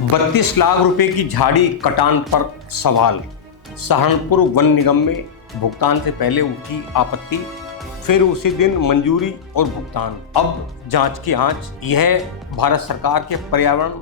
32 लाख रुपए की झाड़ी कटान पर सवाल। सहारनपुर वन निगम में भुगतान से पहले उठी आपत्ति, फिर उसी दिन मंजूरी और भुगतान। अब जांच की आंच। यह भारत सरकार के पर्यावरण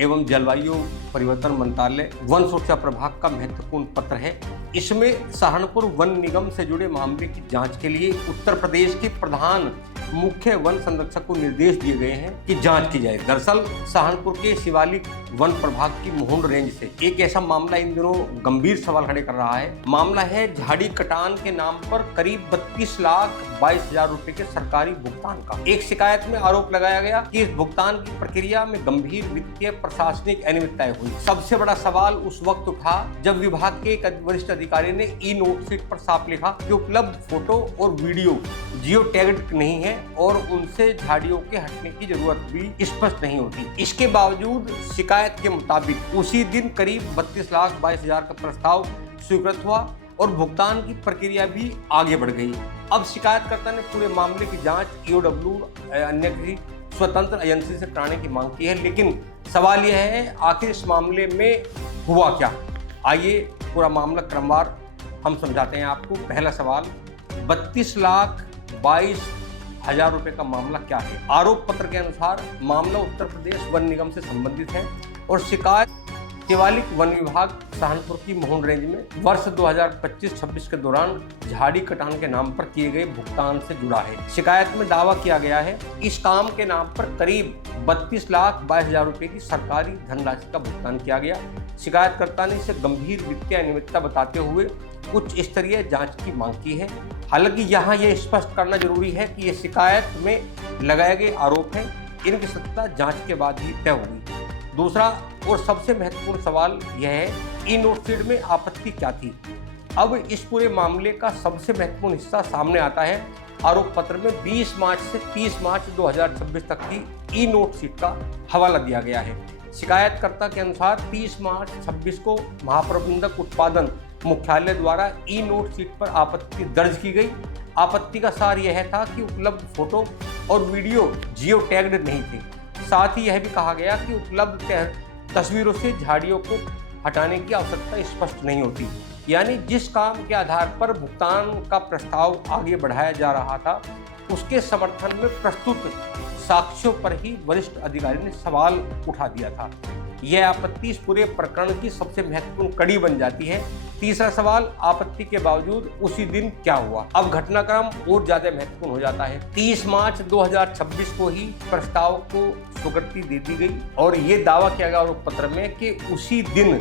एवं जलवायु परिवर्तन मंत्रालय वन सुरक्षा प्रभाग का महत्वपूर्ण पत्र है। इसमें सहारनपुर वन निगम से जुड़े मामले की जांच के लिए उत्तर प्रदेश के प्रधान मुख्य वन संरक्षक को निर्देश दिए गए हैं कि जांच की जाए। दरअसल सहारनपुर के शिवालिक वन प्रभाग की मोहन रेंज से एक ऐसा मामला इन दिनों गंभीर सवाल खड़े कर रहा है। मामला है झाड़ी कटान के नाम पर करीब 32,22,000 रुपए के सरकारी भुगतान का। एक शिकायत में आरोप लगाया गया कि इस भुगतान की प्रक्रिया में गंभीर वित्तीय प्रशासनिक अनियमितताएं हुई। सबसे बड़ा सवाल उस वक्त उठा जब विभाग के एक वरिष्ठ अधिकारी ने ई नोट शीट पर साफ लिखा कि उपलब्ध फोटो और वीडियो जियो टैग्ड नहीं है और उनसे झाड़ियों के हटने की जरूरत भी स्पष्ट नहीं होती। इसके बावजूद शिकायत के मुताबिक उसी दिन करीब 32,22,000 का प्रस्ताव स्वीकृत हुआ और भुगतान की प्रक्रिया भी आगे बढ़ गई। अब शिकायतकर्ता ने पूरे मामले की जांच ईओडब्ल्यू अन्य किसी स्वतंत्र एजेंसी से कराने की मांग की है। लेकिन सवाल यह है, आखिर इस मामले में हुआ क्या? आइए पूरा मामला क्रमवार हम समझाते हैं आपको। पहला सवाल, 32,22,000 रुपए का मामला क्या है? आरोप पत्र के अनुसार मामला उत्तर प्रदेश वन निगम से संबंधित है और शिकायत शिवालिक वन विभाग सहारनपुर की मोहन रेंज में वर्ष 2025-26 के दौरान झाड़ी कटान के नाम पर किए गए भुगतान से जुड़ा है। शिकायत में दावा किया गया है इस काम के नाम पर करीब 32,22,000 रुपए की सरकारी धनराशि का भुगतान किया गया। शिकायतकर्ता ने इसे गंभीर वित्तीय अनियमितता बताते हुए उच्च स्तरीय जांच की मांग की है। हालांकि यहाँ यह स्पष्ट करना जरूरी है कि ये शिकायत में लगाए गए आरोप हैं, इनकी सत्यता जांच के बाद ही तय होगी। दूसरा और सबसे महत्वपूर्ण सवाल यह है, ई नोट शीट में आपत्ति क्या थी? अब इस पूरे मामले का सबसे महत्वपूर्ण हिस्सा सामने आता है। आरोप पत्र में 20 मार्च से 30 मार्च 2026 तक की ई नोट शीट का हवाला दिया गया है। शिकायतकर्ता के अनुसार 30 मार्च 26 को महाप्रबंधक उत्पादन मुख्यालय द्वारा ई नोट शीट पर आपत्ति दर्ज की गई। आपत्ति का सार यह था कि उपलब्ध फोटो और वीडियो जियो टैग्ड नहीं थे। साथ ही यह भी कहा गया कि उपलब्ध तस्वीरों से झाड़ियों को हटाने की आवश्यकता स्पष्ट नहीं होती। यानी जिस काम के आधार पर भुगतान का प्रस्ताव आगे बढ़ाया जा रहा था उसके समर्थन में प्रस्तुत साक्ष्यों पर ही वरिष्ठ अधिकारी ने सवाल उठा दिया था। यह आपत्ति इस पूरे प्रकरण की सबसे महत्वपूर्ण कड़ी बन जाती है। तीसरा सवाल, आपत्ति के बावजूद उसी दिन क्या हुआ? अब घटनाक्रम और ज्यादा महत्वपूर्ण हो जाता है। 30 मार्च 2026 को ही प्रस्ताव को स्वीकृति दे दी गई और ये दावा किया गया आरोप पत्र में कि उसी दिन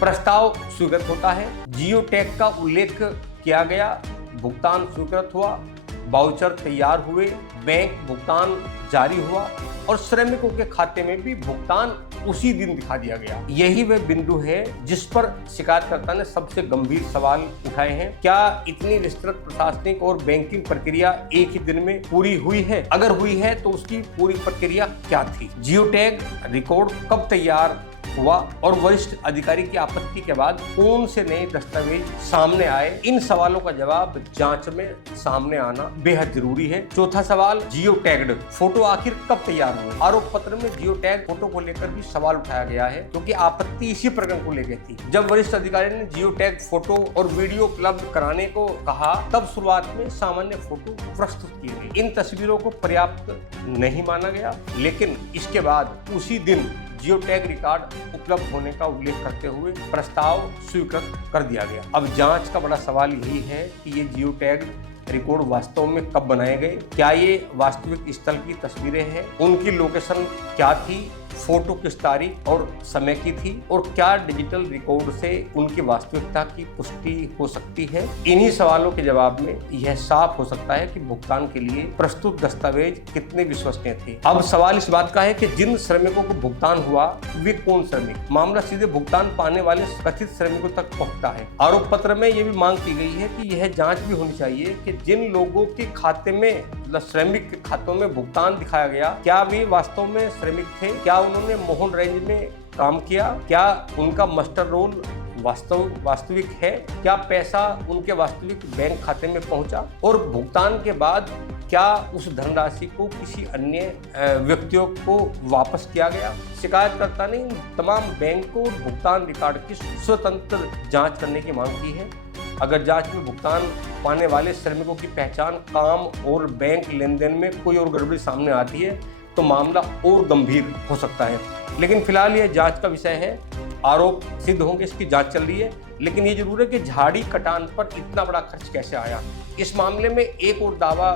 प्रस्ताव स्वीकृत होता है। जियो टैग का उल्लेख किया गया, भुगतान स्वीकृत हुआ, वाउचर तैयार हुए, बैंक भुगतान जारी हुआ और श्रमिकों के खाते में भी भुगतान उसी दिन दिखा दिया गया। यही वह बिंदु है जिस पर शिकायतकर्ता ने सबसे गंभीर सवाल उठाए हैं। क्या इतनी विस्तृत प्रशासनिक और बैंकिंग प्रक्रिया एक ही दिन में पूरी हुई है? अगर हुई है तो उसकी पूरी प्रक्रिया क्या थी? जियो टैग रिकॉर्ड कब तैयार हुआ और वरिष्ठ अधिकारी की आपत्ति के बाद कौन से नए दस्तावेज सामने आए? इन सवालों का जवाब जांच में सामने आना बेहद जरूरी है। चौथा सवाल, जियो टैग्ड फोटो आखिर कब तैयार हुए? आरोप पत्र में जियो टैग फोटो को लेकर भी सवाल उठाया गया है क्योंकि आपत्ति इसी प्रकरण को लेकर थी। जब वरिष्ठ अधिकारी ने जियो टैग फोटो और वीडियो उपलब्ध कराने को कहा तब शुरुआत में सामान्य फोटो प्रस्तुत किए गए। इन तस्वीरों को पर्याप्त नहीं माना गया, लेकिन इसके बाद उसी दिन जियो टैग रिकॉर्ड उपलब्ध होने का उल्लेख करते हुए प्रस्ताव स्वीकृत कर दिया गया। अब जांच का बड़ा सवाल यही है कि ये जियो टैग रिकॉर्ड वास्तव में कब बनाए गए? क्या ये वास्तविक स्थल की तस्वीरें हैं? उनकी लोकेशन क्या थी? फोटो किस तारीख और समय की थी? और क्या डिजिटल रिकॉर्ड से उनकी वास्तविकता की पुष्टि हो सकती है? इन्हीं सवालों के जवाब में यह साफ हो सकता है कि भुगतान के लिए प्रस्तुत दस्तावेज कितने विश्वसनीय थे। अब सवाल इस बात का है कि जिन श्रमिकों को भुगतान हुआ वे कौन श्रमिक? मामला सीधे भुगतान पाने वाले कथित श्रमिकों तक पहुंचता है। आरोप पत्र में यह भी मांग की गई है कि यह जांच भी होनी चाहिए कि जिन लोगों के खाते में श्रमिक के खातों में भुगतान दिखाया गया, क्या वे वास्तव में श्रमिक थे? क्या उन्होंने मोहन रेंज में काम किया? क्या उनका मास्टर रोल वास्तविक है, क्या पैसा उनके वास्तविक बैंक खाते में पहुंचा और भुगतान के बाद क्या उस धनराशि को किसी अन्य व्यक्तियों को वापस किया गया। शिकायतकर्ता ने तमाम बैंकों और भुगतान रिकॉर्ड की स्वतंत्र जांच करने की मांग की है। अगर जांच में भुगतान पाने वाले श्रमिकों की पहचान, काम और बैंक लेन देन में कोई और गड़बड़ी सामने आती है तो मामला और गंभीर हो सकता है। लेकिन फिलहाल यह जांच का विषय है, आरोप सिद्ध होंगे, इसकी जांच चल रही है। लेकिन ये जरूर है कि झाड़ी कटान पर इतना बड़ा खर्च कैसे आया। इस मामले में एक और दावा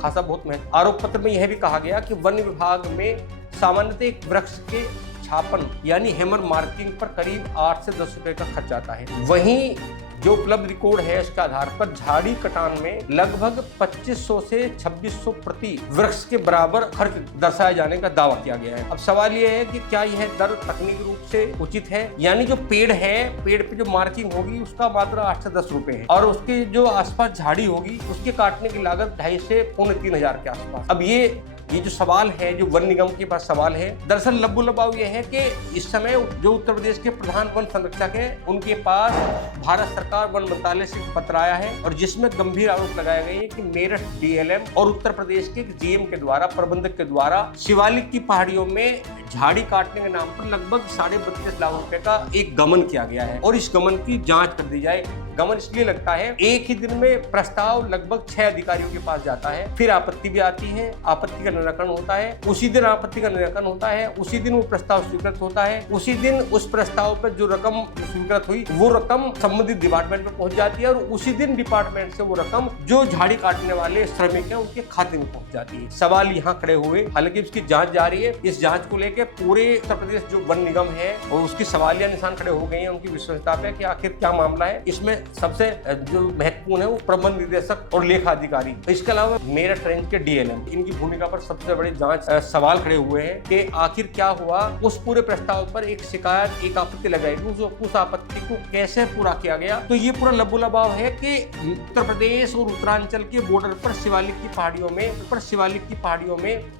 खासा बहुत महत्वपूर्ण। आरोप पत्र में यह भी कहा गया कि वन विभाग में सामान्यतः एक वृक्ष के छापन यानी हैमर मार्किंग पर करीब 8 से 10 रुपए का खर्च आता है। वहीं जो उपलब्ध रिकॉर्ड है इसके आधार पर झाड़ी कटान में लगभग 2500 से 2600 प्रति वृक्ष के बराबर खर्च दर्शाए जाने का दावा किया गया है। अब सवाल यह है कि क्या यह दर तकनीकी रूप से उचित है, यानी जो पेड़ है, पेड़ पे जो मार्किंग होगी उसका मात्र 8 से 10 रुपए है और उसके जो आसपास झाड़ी होगी उसके काटने की लागत 2,500 से 3,500 के आसपास। अब ये जो सवाल है, जो वन निगम के पास सवाल है, दरअसल लब्बू लबाव ये है कि इस समय जो उत्तर प्रदेश के प्रधान वन संरक्षक हैं उनके पास भारत सरकार वन मंत्रालय से पत्र आया है और जिसमें गंभीर आरोप लगाए गए हैं कि मेरठ डीएलएम और उत्तर प्रदेश के जीएम के द्वारा, प्रबंधक के द्वारा शिवालिक की पहाड़ियों में झाड़ी काटने के नाम पर लगभग 32.5 लाख रुपए का एक गमन किया गया है और इस गमन की जांच कर दी जाए। गमन इसलिए लगता है, एक ही दिन में प्रस्ताव लगभग 6 अधिकारियों के पास जाता है, फिर आपत्ति भी आती है, आपत्ति का निराकरण होता है, उसी दिन आपत्ति का निराकरण होता है, उसी दिन वो प्रस्ताव स्वीकृत होता है, उसी दिन उस प्रस्ताव पर जो रकम स्वीकृत हुई वो रकम संबंधित डिपार्टमेंट में पहुंच जाती है और उसी दिन डिपार्टमेंट से वो रकम जो झाड़ी काटने वाले श्रमिक हैं उनके खाते में पहुंच जाती है। सवाल यहाँ खड़े हुए, हालांकि इसकी जांच जारी है, इस जांच को लेकर पूरे उत्तर प्रदेश जो वन निगम है और उसकी सवालिया निशान खड़े हो गए हैं उनकी विश्वसनीयता पे कि आखिर क्या मामला है। इसमें सबसे जो महत्वपूर्ण है वो प्रबंध निदेशक और लेखा अधिकारी, इसके अलावा मेरठ रेंज के डीएलएम, इनकी भूमिका पर सबसे बड़ी जांच सवाल खड़े हुए हैं कि आखिर क्या हुआ। उस पूरे प्रस्ताव पर एक शिकायत, एक आपत्ति लगाएगी, उस आपत्ति को कैसे पूरा किया गया। तो ये पूरा लब्बू लबाव है कि उत्तर प्रदेश और उत्तरांचल के बॉर्डर पर शिवालिक की पहाड़ियों में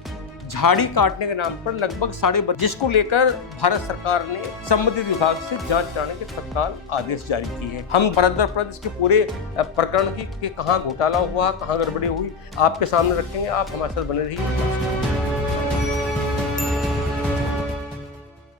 झाड़ी काटने के नाम पर लगभग 12.5, जिसको लेकर भारत सरकार ने संबंधित विभाग से जांच कराने के तत्काल आदेश जारी किए हैं। हम परत इसके पूरे प्रकरण की कहाँ घोटाला हुआ, कहाँ गड़बड़ी हुई आपके सामने रखेंगे। आप हमारे साथ बने रहिए।